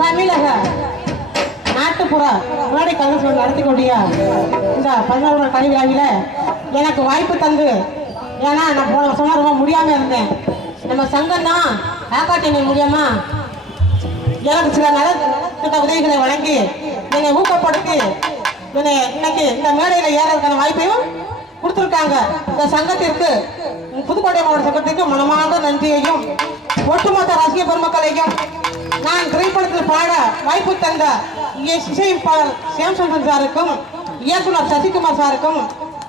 தமிழக நாட்டுப்புற மேடை கலைஞர்கள் நடத்தக்கூடிய இந்த பதினோரு நாள் விழாவில் எனக்கு வாய்ப்பு தந்து. ஏன்னா நான் போன சொன்ன ரொம்ப முடியாம இருந்தேன். நம்ம சங்கம் தான் காப்பாற்றி முடியாமா எனக்கு சில நலத்திட்ட உதவிகளை வழங்கி என்னை ஊக்கப்படுத்தி என்னை இன்னைக்கு இந்த மேடையில் ஏறதுக்கான வாய்ப்பையும் கொடுத்துருக்காங்க. இந்த சங்கத்திற்கு புதுக்கோட்டை மாவட்ட சங்கத்திற்கு மனமார்ந்த நன்றியையும் ஒட்டுமொத்த ரசிக பெருமக்களையும் நான் திரைப்படத்தில் பாட வாய்ப்பு தந்த இசையமைப்பாளர் சேம்சந்தன் சாருக்கும் இயக்குனர் சசிகுமார் சாருக்கும்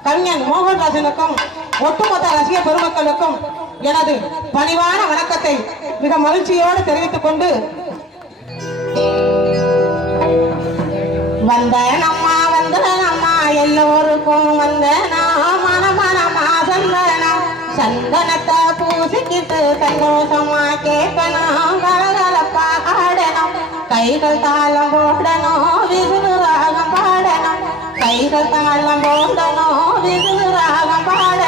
கவிஞன் மோகன்ராஜனுக்கும் ஒட்டுமொத்த ரசிக பெருமக்களுக்கும் எனது பணிவான வணக்கத்தை மிக மகிழ்ச்சியோடு தெரிவித்துக் கொண்டு வந்தனம்மா ಚಂದನತ ಪೂಜಿಸಿತು ಕಣ್ಣು ಸಮಾಕೆ ಕಣಗಳ ಪಾಡನು ಕೈಗಳು ತಾಳಂ ಓಡನು ವಿದುರು ರಾಗಂ ಪಾಡನು ಕೈಗಳು ತಾಳಂ ಓಡನು ವಿದುರು ರಾಗಂ ಪಾಡನು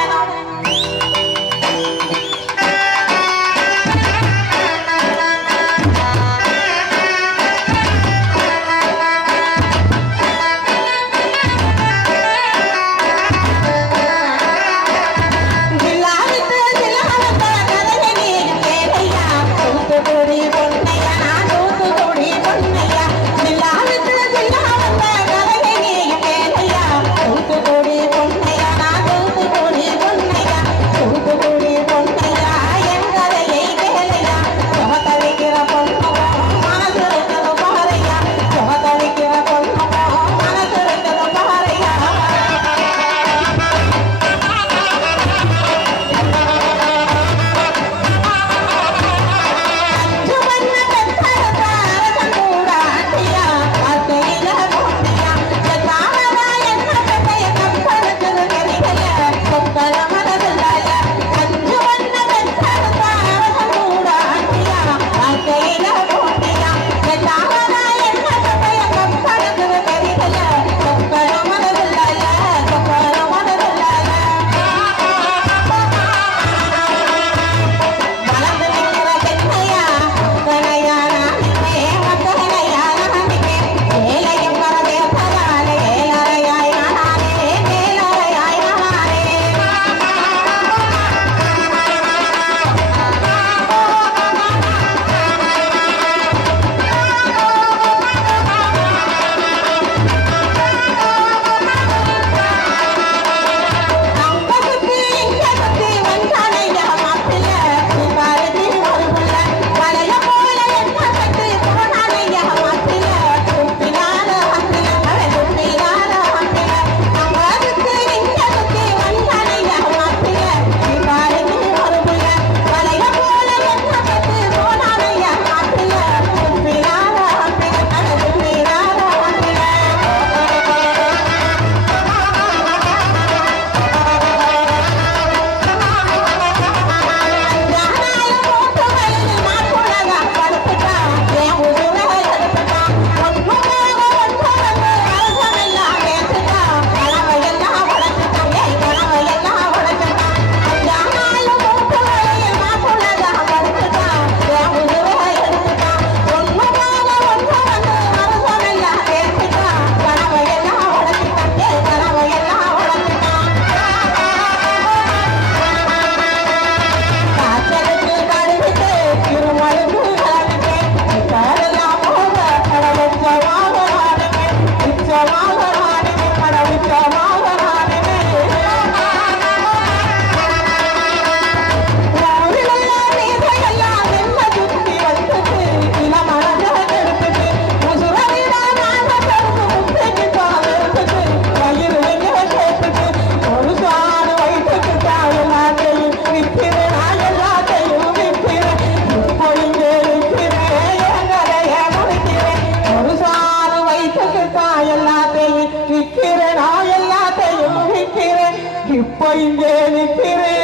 இங்கே நிற்கிறேன்